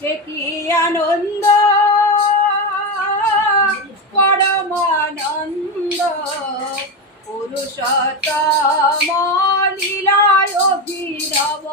সে কি আনন্দ? পরমানন্দ। পুরুষোত্তম লীলায় অভিনব।